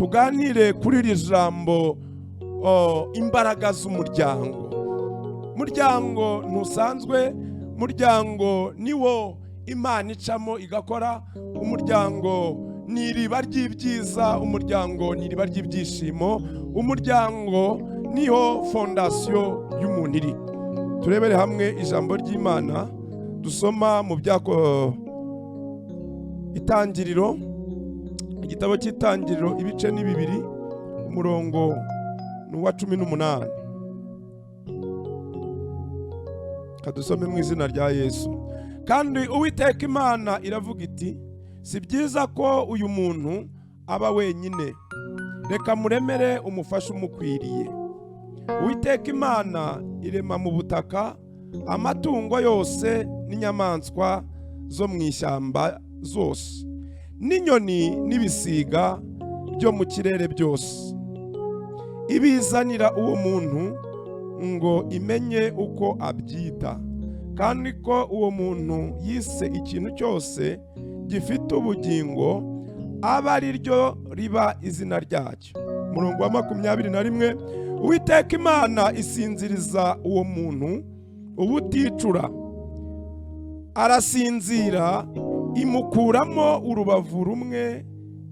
tuganire kuri iri jambo imbaraga z'umuryango. Umuryango ntusanzwe, umuryango niwo Imana icamo igakora. Umuryango ni iriba ry'ibyiza, umuryango ni iriba ry'ibyishimo, umuryango niho fondasiyo y'umuntu iri. Turebere hamwe ijambo ry'Imana dusoma mu Itangiriro, igitabo cy'Itangiriro ibice ni 2, umurongo wa 18. Kadusome mu izina rya Yesu. Kandi Uwiteka Imana iravuga iti, si byiza ko uyu muntu aba wenyine, reka muremere umufasha umukwiriye. Uwiteka Imana irema mu butaka amatungo yose n'inyamaswa zo mu ishyamba zose, n'inyoni n'ibisiga byo mu kirere byose, ibizanira uwo muntu ngo imenye uko abyita. Kandi ko uwo muntu yise ikintu cyose gifite ubugingo aba ari ryo riba izina ryacyo. Umurongo wa 21. Uwiteka Imana isinziriza uwo muntu ubuticura, arasinzira, imukuramo urubavu rumwe,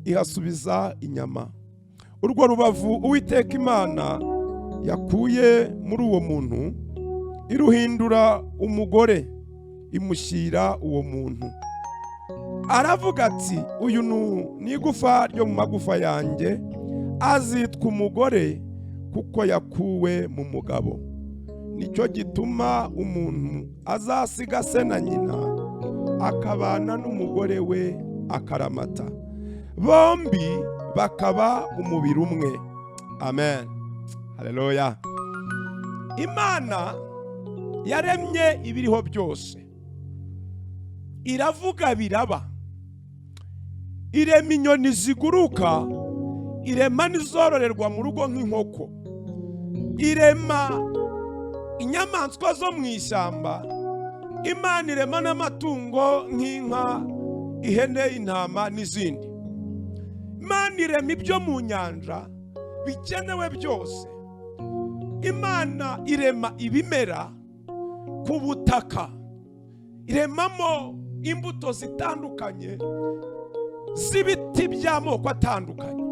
ihasubiza inyama. Urwo rubavu Uwiteka Imana yakuye muri uwo muntu iruhindura umugore, imushyira uwo muntu. Aravuga ati, uyu ni igufa ryo mu magufa yanjye, azitwa umugore kuko yakuwe mu mugabo. Nicyo gituma umuntu azasiga se na nyina, akabana n'umugore we akaramata, bombi bakaba umubiri umwe. Amen. Haleluya. Imana yaremye ibiriho byose, iravuga biraba. Irema inyoni ziguruka, irema n'izororerwa mu rugo nk'inkoko, irema inyamaswa zo mu ishyamba, Imana irema n'amatungo nk'inka, ihene, intama n'izindi. Imana irema ibyo mu nyanja bikenewe byose. Imana irema ibimera ku butaka, iremamo imbuto zitandukanye z'ibiti by'amoko atandukanye.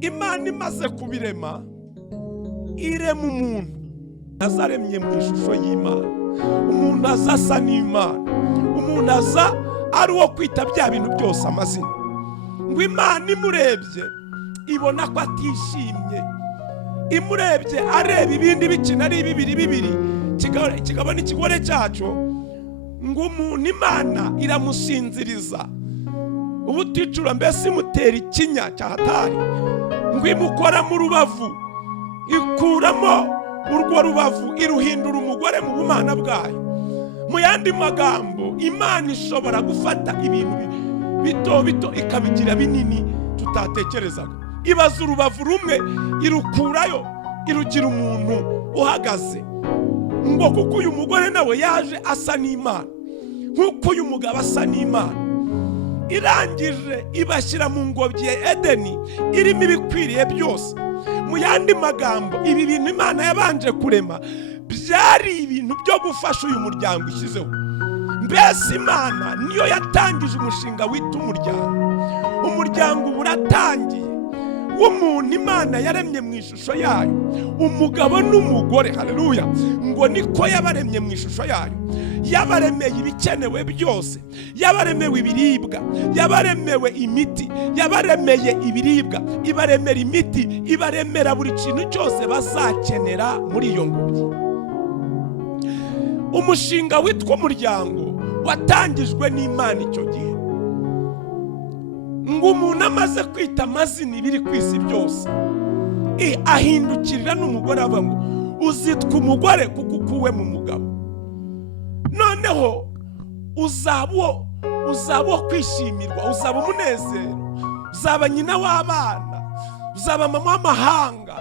Imana imaze kubirema, irema umuntu azaremye mu ishusho y'Imana. Umuntu azasa n'Imana, umuntu aza ari uwo kwita bya bintu byose amazina. Ngo Imana imurebye ibona ko atishimye, imurebye areba ibindi bikina ari bibiri kigabana ikigore cyacu, ngo umuntu Imana iramusinziriza ubuticura, mbese imutera ikinya cyahatari, ngo imukora mu rubavu, ikuramo urwo rubavu, iruhindura umugore mu bumana bwayo. Mu yandi magambo, Imana ishobora gufata ibintu bito bito ikabigira binini tutatekerezaga. Ibaza urubavu rumwe irukurayo, irugira umuntu uhagaze, ngo kuko uyu mugore nawe yaje asa n'Imana, nk'uko uyu mugabo asa n'Imana. Irangije ibashyira mu ngobyi ya Edeni irimo ibikwiriye byose. Mu yandi magambo, ibi bintu Imana yabanje kurema byari ibintu byo gufasha uyu muryango ishyizeho. Mbese Imana niyo yatangije umushinga wita umuryango. Umuryango buratangiye w'umuntu Imana yaremye mu ishusho yayo, umugabo n'umugore. Haleluya. Ngo niko yabaremye mu ishusho yayo. Yabaremeye ibikenewe byose, yabaremewe ibiribwa, yabaremewe imiti, yabaremeye ibiribwa, ibaremera imiti, ibaremera buri kintu cyose bazakenera muri iyo ngobyi. Umushinga witwa umuryango watangijwe n'Imana icyo gihe. Ngo umuntu amaze kwita amazina ibiri ku isi byose, ahindukirira n'umugore avuga ngo uzitwa umugore kuko ukuwe mu mugabo. Noneho uzaba kwishimirwa, uzaba umunezero, uzaba nyina w'abana, uzaba mama w'amahanga,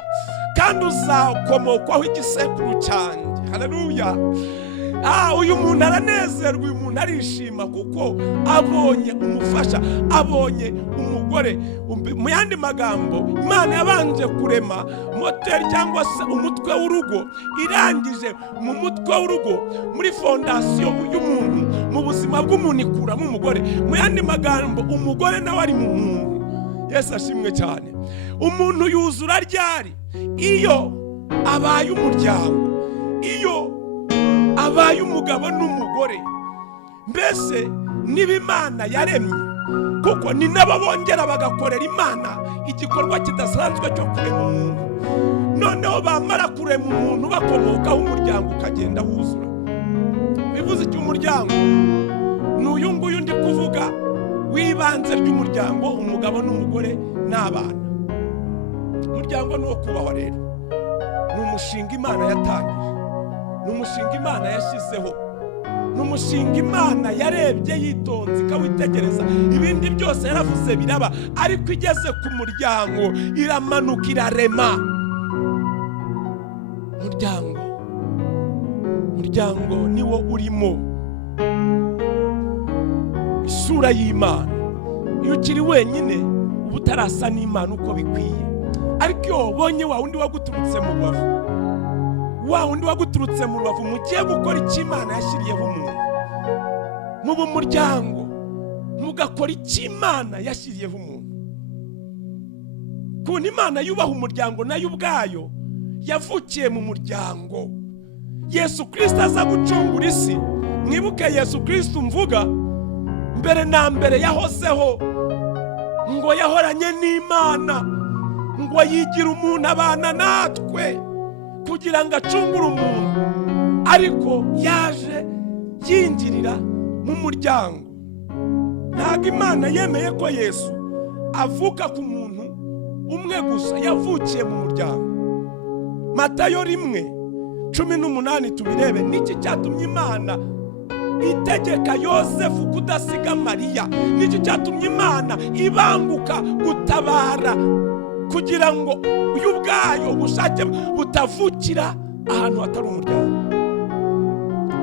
kandi uzakomokwaho igisekuru cyanjye. Haleluya. uyu muntu aranezerwa, uyu muntu arishima kuko abonye umufasha, abonye umugore. Mu yandi magambo, Imana yabanje kurema moteri cyangwa se umutwe w'urugo, irangije mu mutwe w'urugo, muri fondasiyo y'umuntu, mu buzima bw'umuntu ikuramo umugore. Mu yandi magambo, umugore nawe ari mu muntu. Yesu ashimwe cyane. Umuntu yuzura ryari? Iyo abaye umuryango, iyo abaye umugabo n'umugore. Mbese niba Imana yaremye, kuko ni nabo bongera bagakorera Imana igikorwa kidasanzwe cyo kurema umuntu. Noneho bamara kurema umuntu bakomokaho umuryango ukagenda wuzura. Bivuze iki umuryango? N'uyu nguyu ndi kuvuga w'ibanze ry'umuryango, umugabo n'umugore n'abana. Umuryango ni uwo kubahwa rero. Ni umushinga Imana yatangije, ni umushinga Imana yashyizeho, ni umushinga Imana yarebye yitonze ikawitegereza. Ibindi byose yaravuze biraba, ariko igeze ku muryango iramanuka irarema. Umuryango niwo urimo isura y'Imana. Iyo ukiri wenyine uba utarasa n'Imana uko bikwiye. Ariko iyo ubonye wa wundi waguturutse mu rubavu, wa wundi waguturutse mu rubavu, mugiye gukora icyo Imana yashyiriyeho umuntu, muba umuryango, mugakora icyo Imana yashyiriyeho umuntu. Kuntu Imana yubaha umuryango nayo ubwayo yavukiye mu muryango. Yesu Kristo aza gucungura isi. Mwibuke Yesu Kristo mvuga, mbere na mbere yahozeho, ngo yahoranye n'Imana, ngo yigira umuntu abana natwe kugira ngo acungure umuntu. Ariko yaje yinjirira mu muryango. Ntabwo Imana yemeye ko Yesu avuka ku muntu umwe gusa, yavukiye mu muryango. Matayo 1:18 tubirebe. Niki cyatumye Imana itegeka Yosefu kudasiga Mariya? Niki cyatumye Imana ibanguka gutabara kugira ngo uyu ubwayo ubushake butavukira ahantu hatari umuryango?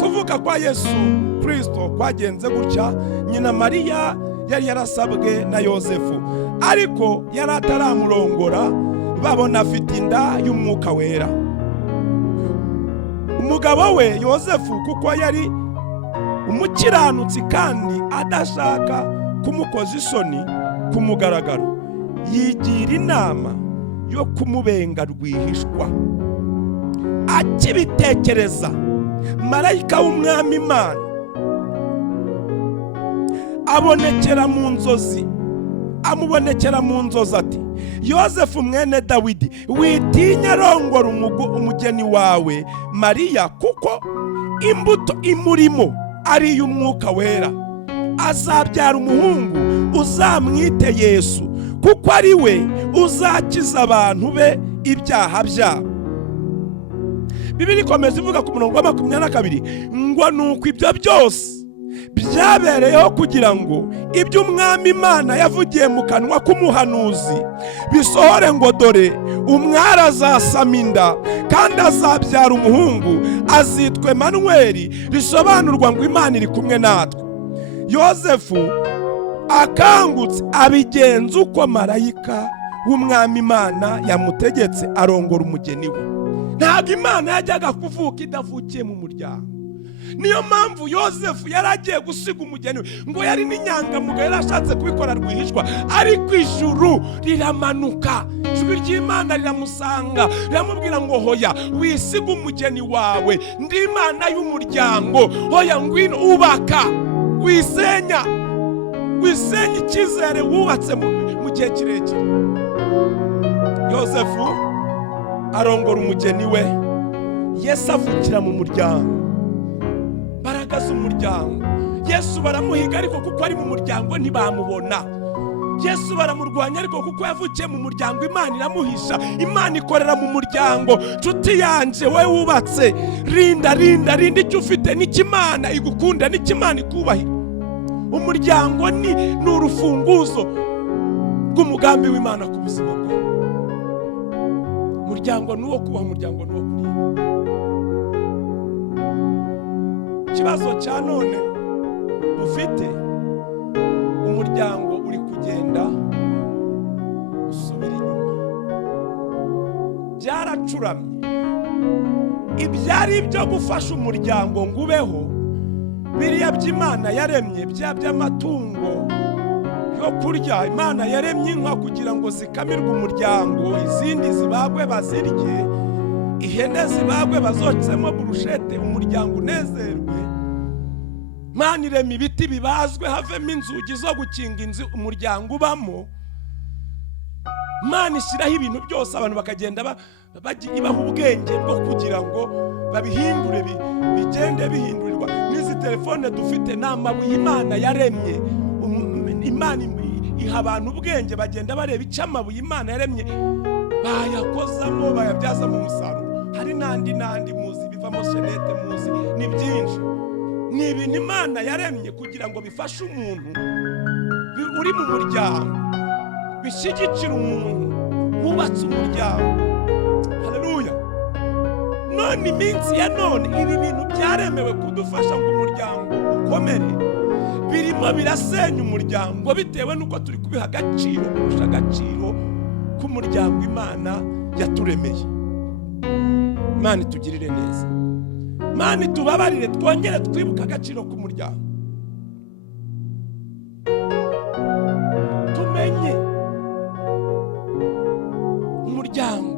Kuvuka kwa Yesu Kristo kwagenze gutya. Nyina Mariya yari yarasabwe na Yosefu, ariko yari ataramurongora, babona afite inda y'umwuka wera. Umugabo we Yosefu, kuko yari umukiranutsi kandi adashaka kumukoza isoni ku mugaragaro, yigira inama yo kumubenga rwihishwa. Akibitekereza, marayika w'Umwami Imana amubonekera mu nzozi ati, Yosefu mwene Dawidi, witinya rongora umugeni wawe Mariya, kuko imbuto imurimo ari iy'umwuka wera. Azabyara umuhungu, uzamwite Yesu, kuko ari we uzakiza abantu be ibyaha byabo. Bibiri ikomeza ivuga ku murongo wa 22 ngo nuko ibyo byose byabereyeho kugira ngo ibyo Umwami Imana yavugiye mu kanwa k'umuhanuzi bisohore, ngo dore umwari azasama inda kandi azabyara umuhungu, azitwa Emanuweli, risobanurwa ngo Imana iri kumwe natwe. Yosefu akangutse abigenza uko marayika w'Umwami Imana yamutegetse, arongora umugeni we. Ntabwo Imana yajyaga kuvuka idavukiye mu muryango. Niyo mpamvu Yosefu yaragiye gusiga umugeni we, ngo yari n'inyangamugayo, yarashatse kubikora rwihishwa, ariko ijuru riramanuka, ijwi ry'Imana riramusanga, riramubwira ngo hoya, wisiga umugeni wawe, ndi Imana y'umuryango, hoya ngwino ubaka, wisenya icyizere wubatse mu gihe kirekire. Yosefu arongora umugeni we. Yesu avukira mu muryango, mbaraga z'umuryango. Yesu baramuhiga, ariko kuko ari mu muryango ntibamubona. Yesu baramurwanya, ariko kuko yavukiye mu muryango Imana iramuhisha. Imana ikorera mu muryango. Nshuti yanje, we wubatse, rinda icyo ufite, n'ikimana igukunda, n'ikimana ikubahira. Umuryango ni urufunguzo rw'umugambi w'Imana ku buzima bwawe. Umuryango ni uwo kubaha, umuryango ni uwo kurinda. ikibazo cya none dufite, umuryango uri kugenda usubira inyuma, byaracuramye. Ibyari byo gufasha umuryango ngo ubeho, biriya by'Imana yaremye, bya by'amatungo yo kurya, Imana yaremye inka kugira ngo zikamirwe umuryango, izindi zibagwe bazirye, ihene zibagwe bazotsemo burushete, umuryango unezerwe. Imana irema ibiti bibazwe havemo inzugi zo gukinga inzu umuryango ubamo. Imana ishyiraho ibintu byose, abantu bakagenda ibaha ubwenge bwo kugira ngo babihindure, bigende bihindurirwa. N'izi telefone dufite ni amabuye Imana yaremye. Imana iha abantu ubwenge, bagenda bareba icyo amabuye Imana yaremye bayakozamo, bayabyazamo umusaruro. Hari n'andi muzi bivamo shenete, muzi ni byinshi. Ni ibintu Imana yaremye kugira ngo bifashe umuntu uri mu muryango, bishyigikira umuntu wubatse umuryango. Haleluya. None iminsi ya none ibi bintu byaremewe kudufasha ngo umuryango ukomere, birimo birasenya umuryango bitewe nuko turi kubiha agaciro kurusha agaciro k'umuryango Imana yaturemeye. Imana itugirire neza, Imana itubabarire, twongere twibuka agaciro k'umuryango. Tumenye umuryango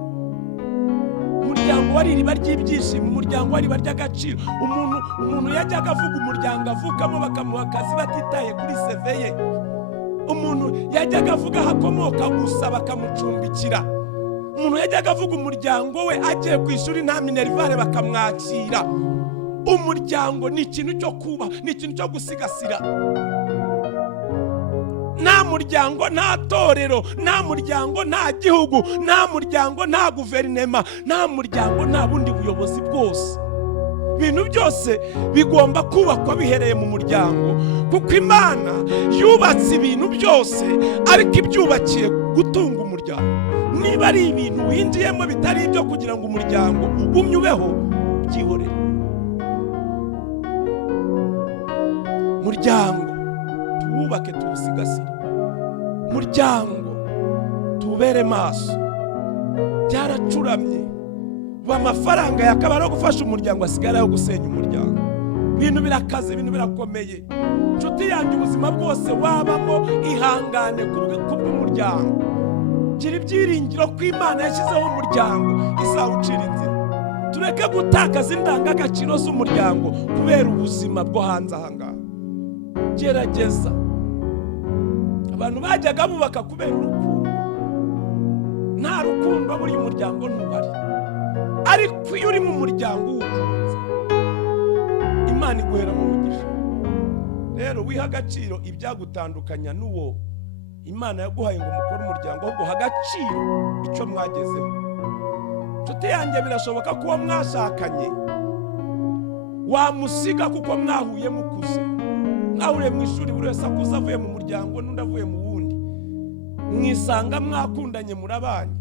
wari iriba ry'ibyishimo, umuryango wari iriba ry'agaciro. Umuntu yajyaga avuga umuryango avukamo bakamuha akazi batitaye kuri CV ye. Umuntu yajyaga avuga hakomoka gusa bakamucumbikira. Umuntu yajyaga avuga umuryango we agiye ku ishuri nta minerivare bakamwakira. Umuryango ni ikintu cyo kuba, ni ikintu cyo gusigasira. Nta muryango nta torero, nta muryango nta gihugu, nta muryango nta guverinema, nta muryango nta bundi buyobozi bwose. Ibintu byose bigomba kubakwa bihereye mu muryango, kuko Imana yubatse ibintu byose ariko ibyubakiye gutunga umuryango. Niba ari ibintu winjiyemo bitari ibyo kugira ngo umuryango ugumye ubeho, byihorere. Muryango tuwubake, tuwusigasire. Muryango tubere maso. Byaracuramye, amafaranga yakaba ari gufasha umuryango, asigara yo gusenya umuryango. Ibintu birakaze, ibintu birakomeye. Nshuti yanjye, ubuzima bwose wabamo ihangane kubw'umuryango. Gira ibyiringiro ko Imana yashyizeho umuryango izawucira inzira. Tureke gutakaza indangagaciro z'umuryango kubera ubuzima bwo hanze ahangaha. Gerageza. Abantu bajyaga bubaka kubera urukundo. Nta rukundo buri muryango ntuhari. Ariko iyo uri mu muryango w'ukunze, Imana iguhera mu mugisha. Rero wiha agaciro ibyagutandukanya n'uwo Imana yaguhaye ngo mukore umuryango, ahubwo ha agaciro icyo mwagezeho. Nshuti yanjye, birashoboka ko uwo mwashakanye wamusiga kuko mwahuye mukuze. Mwahuriye mu ishuri, buri wese akuze avuye mu muryango n'undi avuye mu wundi. Mwisanga mwakundanye murabanye.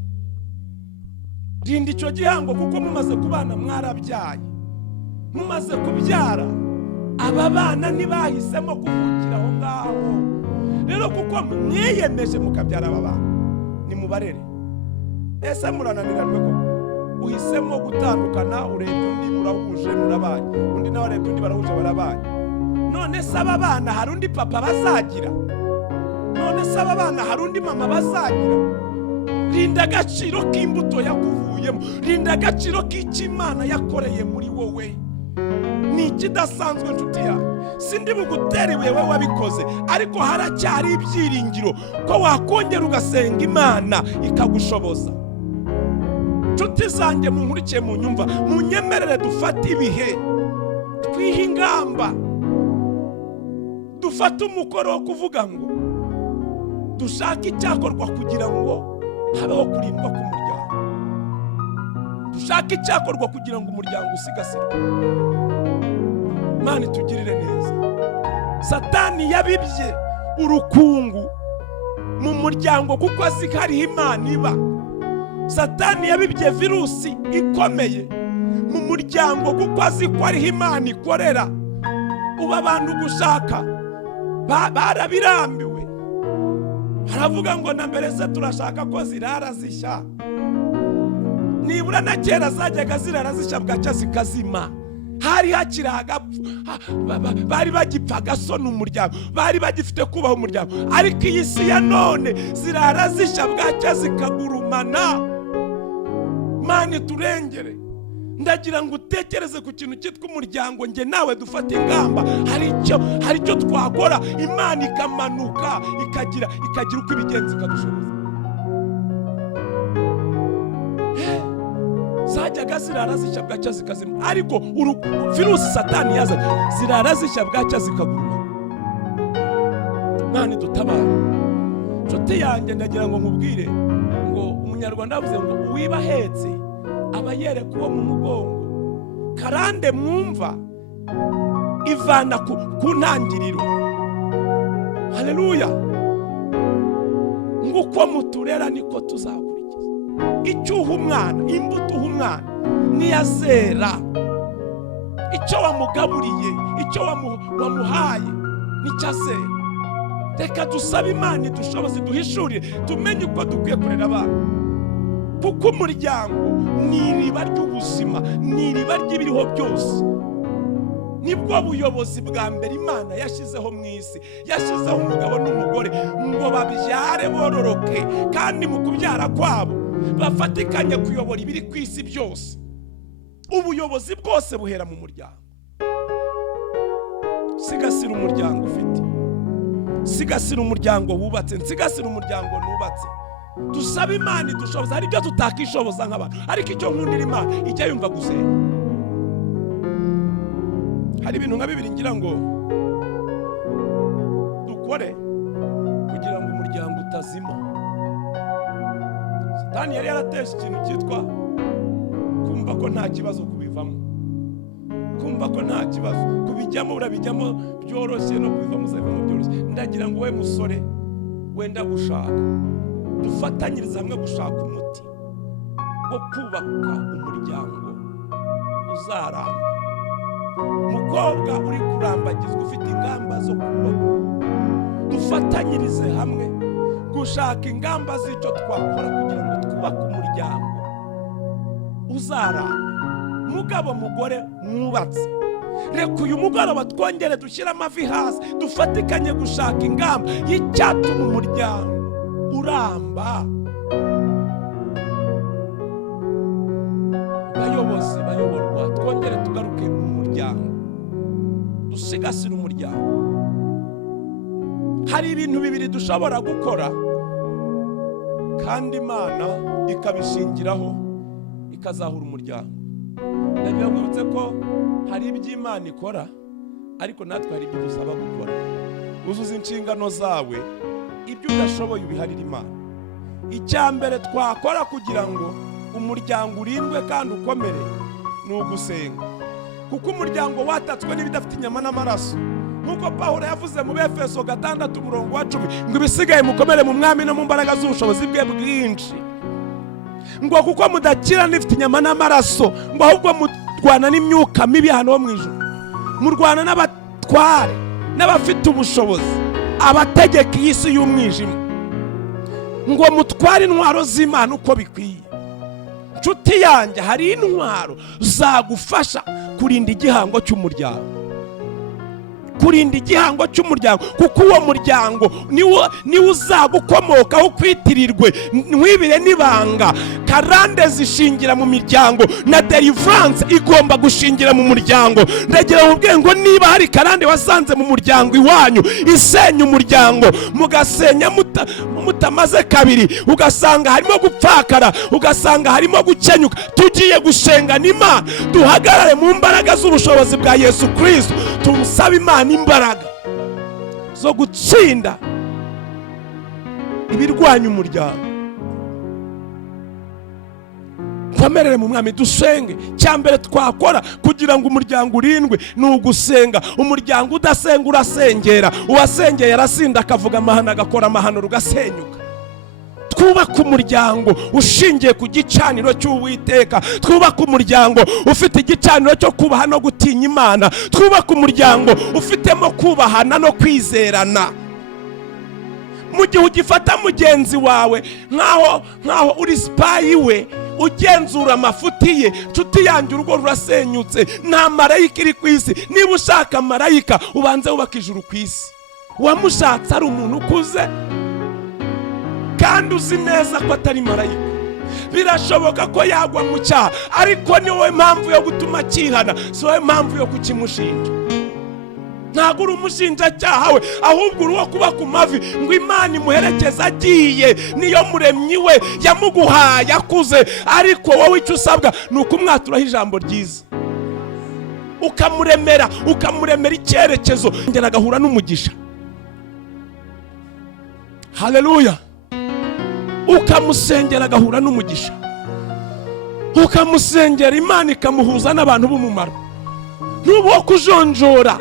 Rinda icyo gihango kuko mumaze kubana mwarabyaye. Mumaze kubyara, aba bana ntibahisemo kuvukira aho ngaho. Rero kuko mwiyemeje mukabyara aba bana, nimubarere. Ese murananiranwe koko? Uhisemo gutandukana, urebye undi murahuje murabanye, undi nawe arebye undi barahuje barabanye. None se aba bana hari undi papa bazagira? None se aba bana hari undi mama bazagira? Rinda agaciro k'imbuto yakuvuyemo, rinda agaciro k'icyo Imana yakoreye muri wowe. Ni ikidasanzwe nshuti yanjye. Sindi bugutera ibuye wowe wabikoze, ariko haracyari ibyiringiro ko wakongera ugasenga Imana ikagushoboza. Nshuti zanjye munkurikiye munyumva, munyemerere dufate ibihe, twihe ingamba, dufate umukoro wo kuvuga ngo dushake icyakorwa kugira ngo habeho kurindwa k'umuryango. Dushake icyakorwa kugira ngo umuryango usigasirwe. Imana itugirire neza. Satani yabibye urukungu mu muryango kuko azi ko hariho Imana iba. Satani yabibye virusi ikomeye mu muryango kuko azi ko hariho Imana ikorera. uba abantu gushaka barabirambiwe, baravuga ngo na mbere se turashaka ko zirara zishya. Nibura na kera zajyaga zirara zishya bwacya zikazima, hari hakiri agapfu, bari bagipfa gasona umuryango, bari bagifite kubaho umuryango. Ariko iyi si ya none zirara zishya bwacya zikagurumana. Mani turengere, ndagira ngo utekereze ku kintu cyitwa umuryango. Nge nawe dufata ingamba, hari icyo twakora, Imana ikamanuka ikagira uko ibigenza ikadushoboza. Zajyaga zirara zishya bwacya zikazima, ariko virusi satani yazanye zirara zishya bwacya zikaguruma. Mani dutabara. Nshuti yanjye, ndagira ngo nkubwire ngo umunyarwanda yavuze ngo uwibahetse aba yereka uwo mu mugongo. Karande mwumva ivana ku ntangiriro. Haleluya. Nguko muturera niko tuzakurikiza. Icyo uha umwana, imbuto uha umwana niyazera. Icyo wamugaburiye, icyo wamuhaye nicyo azera. Reka dusabe Imana idushoboze, duhishurire, tumenye uko dukwiye kurera abana. Kuko umuryango ni iriba ry'ubuzima, ni iriba ry'ibiriho byose. Nibwo buyobozi bwa mbere Imana yashyizeho mu isi. Yashyizeho umugabo n'umugore ngo babyare bororoke, kandi mu kubyara kwabo bafatikanye kuyobora ibiri ku isi byose. Ubuyobozi bwose buhera mu muryango. Sigasira umuryango ufite, sigasira umuryango wubatse, sigasira umuryango nubatse. Dusaba Imana idushoboza. Hari ibyo tutakishoboza nk'abantu, ariko icyo nkundira Imana ijya yumva gusenga. Hari ibintu nka bibiri ngira ngo dukore kugira ngo umuryango utazima. Satani yari yarateje ikintu cyitwa kumva ko nta kibazo kubivamo, kumva ko nta kibazo kubijyamo, urabijyamo byoroshye no kubivamo uzabivamo byoroshye. Ndagira ngo we musore wenda gushaka, dufatanyiriza hamwe gushaka umuti wo kubaka umuryango uzaramba. Mukobwa uri kurambagizwa ufite ingamba zo kubaka, dufatanyirize hamwe gushaka ingamba z'icyo twakora kugira ngo twubake umuryango uzaramba. Mugabo mugore mwubatse, reka uyu mugoroba twongere dushyire amavi hasi, dufatikanye gushaka ingamba y'icyatuma umuryango uramba. Bayobozi bayoborwa, twongere tugaruke mu muryango, dusigasire umuryango. Hari ibintu bibiri dushobora gukora kandi Imana ikabishingiraho ikazahura umuryango. Ndagira ngo mwibutse ko hari ibyo Imana ikora, ariko natwe hari ibyo dusaba gukora. Uzuza inshingano zawe, ibyo udashoboye ubiharira Imana. Icya mbere twakora kugira ngo umuryango urindwe kandi ukomere ni ugusenga. Kuko umuryango watatswe n'ibidafite inyama n'amaraso. Nkuko Pawulo yavuze mu Efeso 6:10 ngo ibisigaye mukomere mu mwami no mu mbaraga z'ubushobozi bwe bwinshi. Ngo kuko mudakira n'ifite inyama n'amaraso, ngo ahubwo murwana n'imyuka mibi hano mu ijuru. Murwana n'abatware n'abafite ubushobozi, abategeka isi y'umwijima. Ngo mutware intwaro z'Imana uko bikwiye. Nshuti yanjye, hari intwaro zagufasha kurinda igihango cy'umuryango, kurinda igihango cy'umuryango. Kuko uwo muryango niwo uzagukomokaho kwitirirwe, nkwibire n'ibanga. Karande zishingira mu miryango, na deliverance igomba gushingira mu muryango. Ndagira ngo ngo niba hari karande wasanze mu muryango iwanyu isenya umuryango, mugasenya mutamaze kabiri, ugasanga harimo gupfakara, ugasanga harimo gukenyuka, tugiye gushengana Imana, duhagarare mu mbaraga z'ubushobozi bwa Yesu Kristo, tumusabe Imana imbaraga zo gutsinda ibirwanya umuryango. Twamerere mu mwami, dusenge. Cyambere twakora kugira ngo umuryango urindwe ni ugusenga. Umuryango udasenga urasengera, uwasengeye arasinda akavuga amahano, agakora amahano rugasenyuka. twubake umuryango ushingiye ku gicaniro cy'Uwiteka, twubake umuryango ufite igicaniro cyo kubaha no gutinya Imana, twubake umuryango ufitemo kubahana no kwizerana. Mu gihe ugifata mugenzi wawe nkaho uri sipayi we, ugenzura amafuti ye, nshuti yanjye urugo rurasenyutse, nta marayika iri ku isi. Niba ushaka marayika ubanze wubaka ijuru ku isi. Wamushatse ari umuntu ukuze kandi uzi neza ko atari marayika. Birashoboka ko yagwa mu cyaha, ariko ni wowe mpamvu yo gutuma akihana, si wowe mpamvu yo kukimushinja. Ntabwo uri umushinjacyaha we, ahubwo uri uwo kuba ku mavi ngo Imana imuherekeze agiye. Niyo muremyi we yamuguhaye akuze, ariko wowe icyo usabwa ni ukumwaturaho ijambo ryiza, ukamuremera icyerekezo, ngera agahura n'umugisha. Haleluya. Ukamusengera agahura n'umugisha, ukamusengera Imana ikamuhuza n'abantu b'umumaro. Nubo kujonjora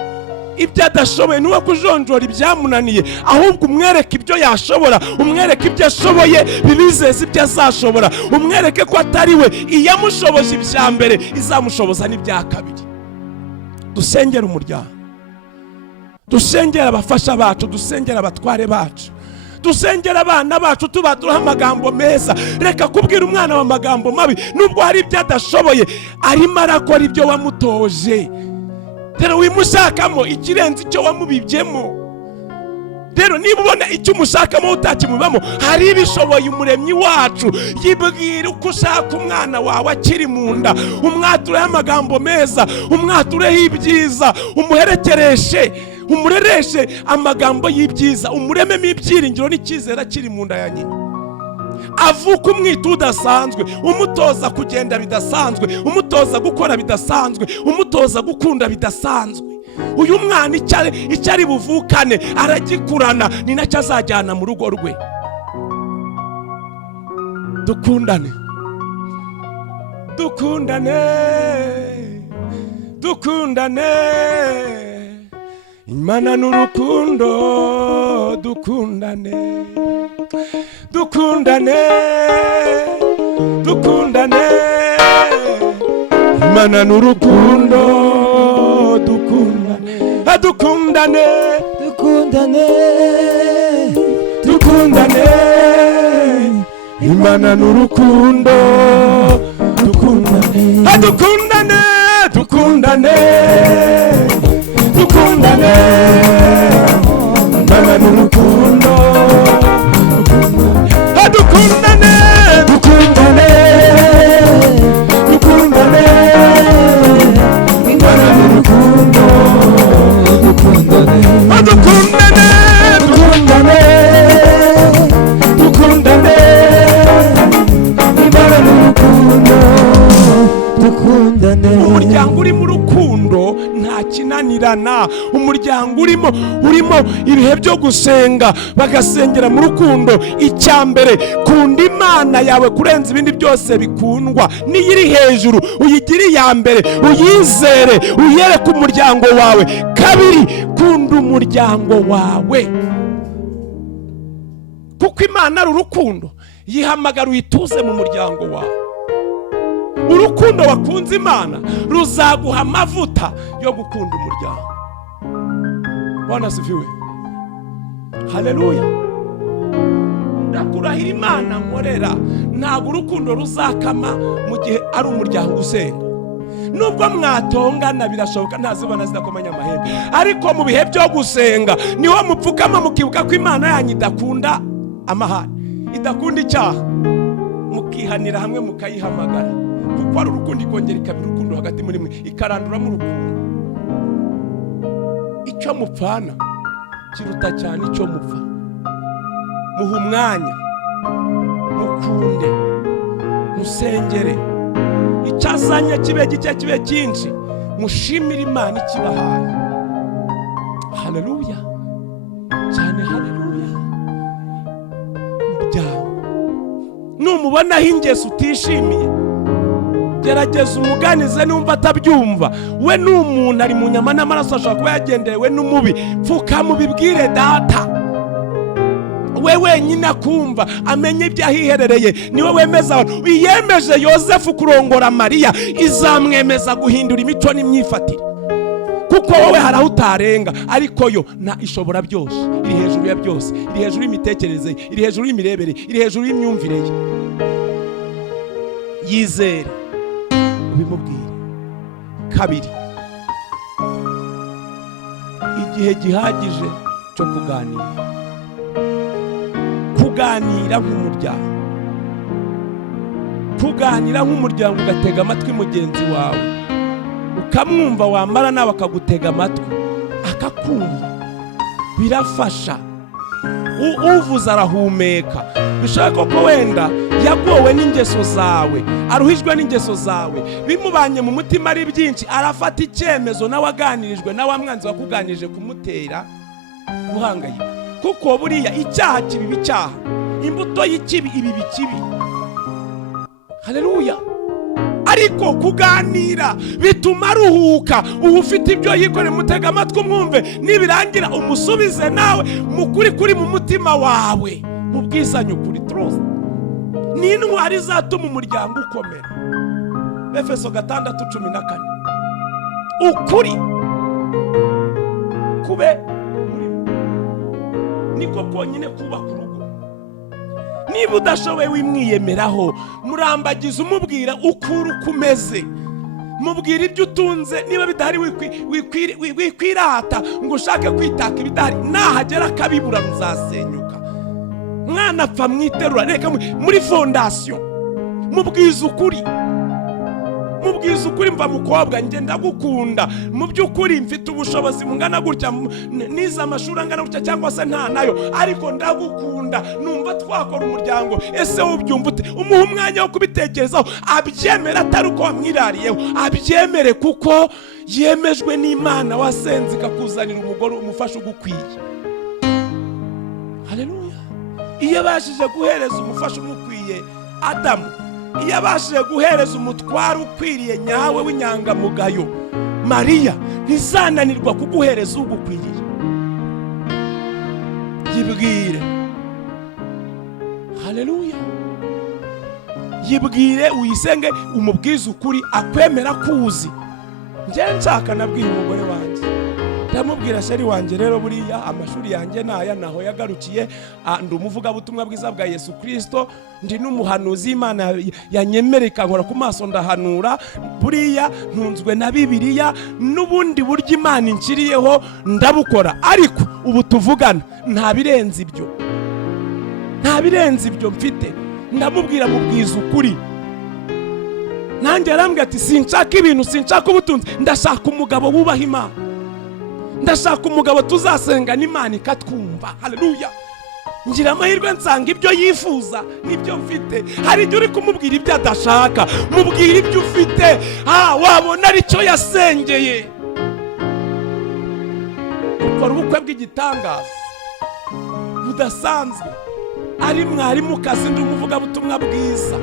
ibyo adashoboye, nuwo kujonjora ibyamunaniye, ahubwo umwereke ibyo yashobora, umwereke ibyo ashoboye, bibizeze ibyo azashobora, umwereke ko atari we iyamushoboje ibya mbere izamushoboza n'ibya kabiri. Dusengera umuryango, dusengera abafasha bacu, dusengera abatware bacu, dusengera abana bacu, tubaduraho amagambo meza. Reka kubwira umwana wa magambo mabi, nubwo hari ibyo adashoboye, arimo arakora ibyo wamutoje. Rero wimushakamo ikirenze icyo wamubibyemo. Rero niba ubona icyo umushakamo utakimubamo, hari ibishoboye umuremyi wacu. Yibwira uko ushaka umwana wawe akiri mu nda, umwatureho amagambo meza, umwatureho ibyiza, umuherekereshe, umurereshe amagambo y'ibyiza, umurememo ibyiringiro n'icyizere akiri mu nda ya nyina. Avuka umwita udasanzwe, umutoza kugenda bidasanzwe, umutoza gukora bidasanzwe, umutoza gukunda bidasanzwe. Uyu mwana icyo ari buvukane aragikurana, ni nacyo azajyana mu rugo rwe. Dukundane, dukundane, dukundane, Imana n'urukundo. Dukundane, dukundane, dukundane, Imana n'urukundo. Dukundane, dukundane, dukundane, dukundane, Imana n'urukundo. Dukundane, dukundane, dukundane, dukundane, Imana n'urukundo. Dukundane, dukundane, dukundane, Imana n'urukundo. Dukundane, dukundane, dukundane, dukundane, Imana n'urukundo. Dukundane. Umuryango uri mu rukundo nta kinanirana. Umuryango urimo ibihe byo gusenga, bagasengera mu rukundo. Icya mbere, kunda Imana yawe kurenza ibindi byose bikundwa. Niyo iri hejuru uyigire iya mbere, uyizere, uyereke umuryango wawe. Kabiri, kunda umuryango wawe, kuko Imana ari urukundo. Yihamagara uyituze mu muryango wawe. Urukundo wakunze Imana ruzaguha amavuta yo gukunda umuryango. Bwana sifiwe. Haleluya. Ndakurahira Imana nkorera, ntabwo urukundo ruzakama mu gihe ari umuryango usenga. Nubwo mwatongana birashoboka, ntazibona zidakomanya amahembe, ariko mu bihe byo gusenga niho mupfukama mukibuka ko Imana yanyu idakunda amahane, idakunda icyaha, mukihanira hamwe mukayihamagara, kuko ari urukundo ikongera ikabira urukundo hagati muri mwe, ikaranduramo urukundo. Icyo mupfana kiruta cyane icyo mupfa. Muhe umwanya, mukunde, musengere. Icyazanye kibe gike kibe cyinshi, mushimire Imana ikibahaye. Haleluya cyane, haleluya. Muryango numubonaho ingeso utishimiye, gerageza umuganize numva atabyumva. We n'umuntu ari mu nyama n'amaraso, ashobora kuba yagendewe n'umubi. Pfuka mubibwire data, we wenyine akumva, amenye ibyo ahiherereye, niwe wemeza abantu. Iyemeje Yosefu kurongora Mariya, izamwemeza guhindura imico n'imyifatire, kuko wowe hari aho utarenga, ariko yo ishobora byose, iri hejuru ya byose, iri hejuru y'imitekerereze, iri hejuru y'imirebere, iri hejuru y'imyumvire ye. Yizere ubimubwire. Kabiri, igihe gihagije cyo kuganira nk'umuryango, ugatega amatwi mugenzi wawe, ukamwumva, wamara nawe akagutega amatwi akakumva, birafasha. Uvuze arahumeka. Bishaka ko wenda yagowe n'ingeso zawe, aruhijwe n'ingeso zawe, bimubanye mu mutima ari byinshi, arafata icyemezo, nawe aganirijwe, nawe amwanzi wakuganije kumutera guhangayika. Kuko buriya icyaha kibi icyaha, imbuto y'ikibi ibi bikibi. Haleluya. Ariko kuganira bituma aruhuka. Ubu ufite ibyo yikore, mutega amatwi umwumve, nibirangira umusubize nawe mukuri kuri mu mutima wawe, mubwizanye ukuri. Trust ni intwari izatuma umuryango ukomera. Efeso 6:14. Ukuri kube umurimo, niko konyine kubaka urugo. Niba udashoboye wimwiyemeraho, murambagiza umubwira ukuri ukumeze, mubwira ibyo utunze. Niba bidahari wikwirata ngo ushake kwitaka ibidahari, nahagera akabibura ruzasenyuka. Mwana apfa mwiterura, reka muri fondasiyo mubwiza ukuri. Mva mukobwa, njye ndagukunda, mu by'ukuri mfite ubushobozi bungana gutya, nize amashuri angana gutya cyangwa se nta nayo, ariko ndagukunda, numva twakora umuryango. Ese ubyumva ute? Umuha umwanya wo kubitekerezaho, abyemera, atari uko wamwirariyeho, abyemere kuko yemejwe n'Imana, wasenze ikakuzanira umugore umufasha ugukwiye. Haleluya. Iyo abashije guhereza umufasha umukwiye Adamu, iyo abashije guhereza umutwaro ukwiriye nyawe w'inyangamugayo, Mariya ntizananirwa kuguhereza ugukwiriye. Yibwire. Haleluya. Yibwire, uyisenge, umubwize ukuri, akwemera kuzi. Njye nshaka nabwiye umugore wanjye, ndamubwira sheri wanjye, rero buriya amashuri yanjye naya naho yagarukiye, ndi umuvugabutumwa bwiza bwa Yesu Kristo, ndi n'umuhanuzi, Imana yanyemereka nkora ku maso ndahanura, buriya ntunzwe na Bibiliya, n'ubundi buryo Imana inciriyeho ndabukora, ariko ubu tuvugana nta birenze ibyo mfite. Ndamubwira mubwiza ukuri. Nanjye arambwira ati sinshaka ibintu, sinshaka ubutunzi, ndashaka umugabo wubaha Imana, ndashaka umugabo tuzasenga n'Imana ikatwumva. Haleluya. Ngira amahirwe nsanga ibyo yifuza nibyo mfite. Hari igihe uri kumubwira ibyo adashaka, mubwira ibyo ufite, wabona aricyo yasengeye. Ukora ubukwe bw'igitangaza budasanzwe, ari mwarimu kazi, ndi umuvugabutumwa bwiza.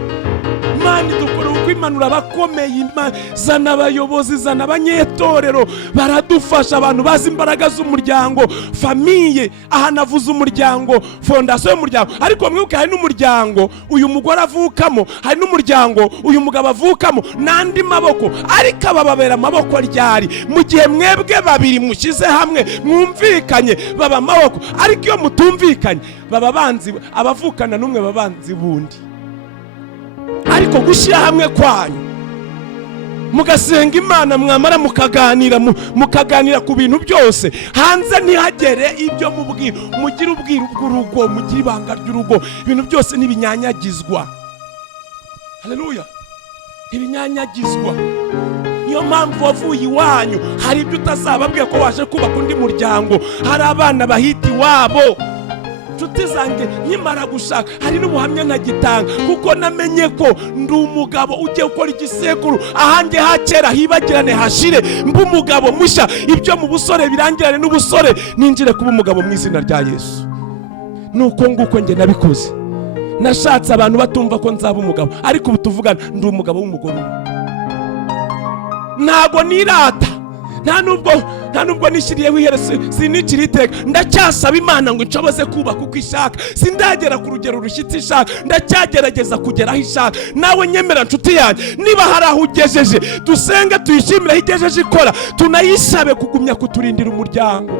Imana idukora uko imanura abakomeye, zana abayobozi, zana abanyetorero, baradufasha, abantu bazi imbaraga z'umuryango, famiye. Aha navuze umuryango, fondasiyo y'umuryango, ariko mwibuke hari n'umuryango uyu mugore avukamo, hari n'umuryango uyu mugabo avukamo, n'andi maboko. Ariko abababera amaboko ryari? Mu gihe mwebwe babiri mushyize hamwe, mwumvikanye, baba amaboko. Ariko iyo mutumvikanye, baba banzi, abavukana n'umwe babanzi bundi. Ariko gushyira hamwe kwanyu, mugasenga Imana, mwamara mukaganira ku bintu byose, hanze ntihagere ibyo mubwira, mugire ubwiru bw'urugo, mugire ibanga ry'urugo, ibintu byose n'ibinyanyagizwa. Haleluya. Ibinyanyagizwa. Niyo mpamvu wavuye iwanyu, hari ibyo utazababwiye ko waje kubaka undi muryango, hari abana bahita iwabo. Nshuti zanjye, nkimara gushaka, hari n'ubuhamya ntagitanga, kuko namenye ko ndi umugabo ugiye gukora igisekuru, ahanjye hakera hibagirane hashire, mba umugabo mushya, ibyo mu busore birangirane n'ubusore, ninjire kuba umugabo mu izina rya Yesu. Nuko nguko njye nabikoze. Nashatse abantu batumva ko nzaba umugabo, ariko ubu tuvugana ndi umugabo w'umugore. Ntago nirata, nta nubwo nta nubwo nishyiriyeho iherezo, sinikiri iteka. Ndacyasaba Imana ngo inshoboze kubaka uko ishaka. Sindagera ku rugero rushyitsi ishaka, ndacyagerageza kugera aho ishaka. Nawe nyemera nshuti yanjye, niba hari aho ugejeje, dusenge tuyishimire aho igejeje ikora, tunayisabe kugumya kuturindira umuryango.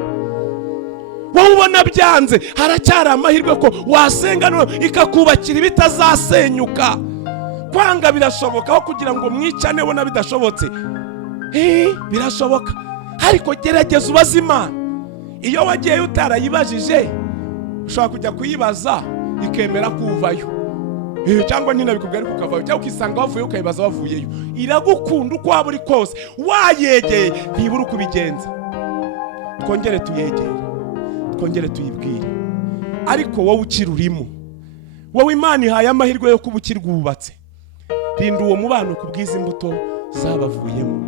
Wowe ubona byanze, haracyari amahirwe ko wasenga no ikakubakira ibitazasenyuka. Kwanga birashoboka, aho kugira ngo mwicane bona bidashobotse. Birashoboka, ariko gerageza ubaze Imana. Iyo wagiye utarayibajije, ushobora kujya kuyibaza ikemera kuvayo, cyangwa nyine bikubwira ko ukavayo, cyangwa ukisanga wavuye ukayibaza wavuyeyo. Iragukunda uko waba uri kose, wayegeye ntibura uko ubigenza. Twongere tuyegere, twongere tuyibwire. Ariko wowe ukiri urimo, wowe Imana ihaye amahirwe yo kuba ukirwubatse, rinda uwo mubano kubwiza imbuto zabavuyemo.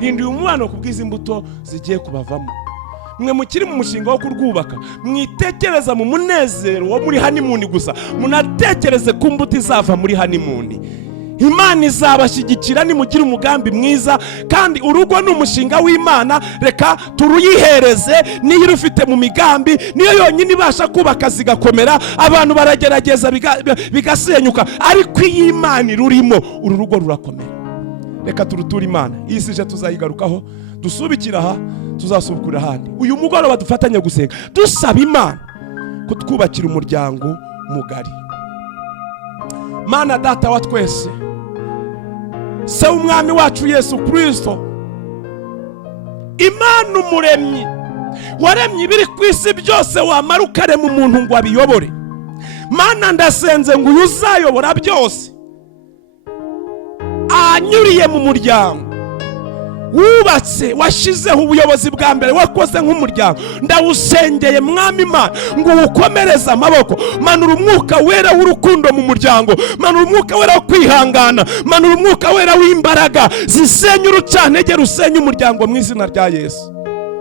Rinda uwo mubano kubwiza imbuto zigiye kubavamo. Mwe mukiri mu mushinga wo kurwubaka, mwitekereza mu munezero wo muri honeymoon gusa, munatekereze ku mbuto izava muri honeymoon. Imana izabashyigikira nimugira umugambi mwiza, kandi urugo ni umushinga w'Imana. Reka turuyihereze, niyo irufite mu migambi, niyo yonyine ibasha kubaka zigakomera. Abantu baragerageza bigasenyuka, ariko iyo Imana irurimo, uru rugo rurakomera. Reka turuture Imana. Iyi sije tuzayigarukaho, dusubikira aha, tuzasubukura ahandi. Uyu mugoroba dufatanye gusenga, dusaba Imana kutwubakira umuryango mugari. Mana Data wa twese, se umwami wacu Yesu Kristo, Imana umuremyi waremye ibiri ku isi byose, wamara ukarema umuntu ngo abiyobore. Mana ndasenze ngo uyu uzayobora byose anyuriye mu muryango wubatse, washizeho ubuyobozi bwa mbere, wakoze nk'umuryango. Ndawusengeye Mwami Imana ngo ukomereze amaboko. Manura umwuka wera w'urukundo mu muryango, manura umwuka wera wo kwihangana, manura umwuka wera w'imbaraga zisenya urucantege rusenya umuryango mu izina rya Yesu.